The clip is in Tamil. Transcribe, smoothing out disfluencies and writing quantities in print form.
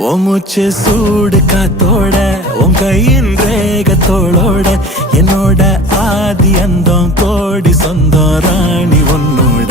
ஓ மூச்சு சூடு காத்தோட உன் கையின் ரேகத்தோளோட என்னோட ஆதி அந்தம் கோடி சொந்தம் ராணி உன்னோட